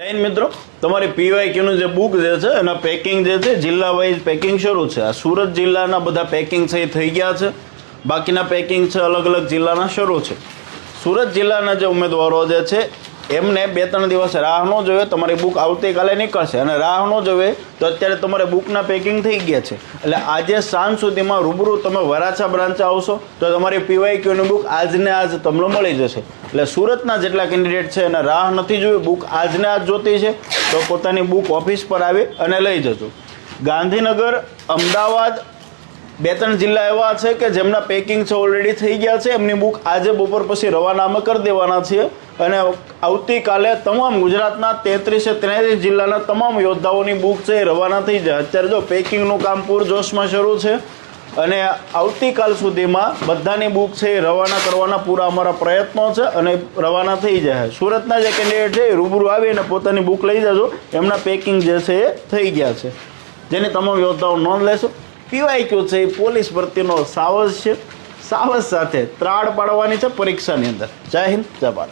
જય હિન્દ મિત્રો, તમારી પીવાયક્યુનું જે બુક જે છે એના પેકિંગ જે છે જિલ્લા વાઇઝ પેકિંગ શરૂ છે. આ સુરત જિલ્લાના બધા પેકિંગ છે એ થઈ ગયા છે. બાકીના પેકિંગ છે અલગ અલગ જિલ્લાના શરૂ છે. સુરત જિલ્લાના જે ઉમેદવારો જે છે એમને 2-3 દિવસ રાહ ન જોવે. તમારી બુક આવતીકાલે નીકળશે અને રાહ ન જોવે તો અત્યારે તમારે બુકના પેકિંગ થઈ ગયા છે. એટલે આજે સાંજ સુધીમાં રૂબરૂ તમે વરાછા બ્રાન્ચ આવશો તો તમારી પીવાયક્યુની બુક આજને આજ તમને મળી જશે. એટલે સુરતના જેટલા કેન્ડિડેટ છે એને રાહ નથી જોવી, બુક આજને આજ જોતી છે તો પોતાની બુક ઓફિસ પર આવી અને લઈ જજો. ગાંધીનગર, અમદાવાદ 2-3 જિલ્લા એવા છે કે જેમના પેકિંગ છે ઓલરેડી થઈ ગયા છે. એમની બુક આજે બપોર પછી રવાના અમે કરી દેવાના છીએ અને આવતીકાલે તમામ ગુજરાતના 33 જિલ્લાના તમામ યોદ્ધાઓની બુક છે એ રવાના થઈ જાય. અત્યારે જો પેકિંગનું કામ પૂરજોશમાં શરૂ છે અને આવતીકાલ સુધીમાં બધાની બુક છે એ રવાના કરવાના પૂરા અમારા પ્રયત્નો છે અને રવાના થઈ જાય. સુરતના જે કેન્ડિડેટ છે એ રૂબરૂ આવી અને પોતાની બુક લઈ જજો. એમના પેકિંગ જે છે એ થઈ ગયા છે, જેની તમામ યોદ્ધાઓ નોંધ લેશો. પીવાયક્યુ છે એ પોલીસ ભરતીનો સાવજ છે. સાવજ સાથે ત્રાડ પાડવાની છે પરીક્ષાની અંદર. જય હિન્દ, જય ભારત.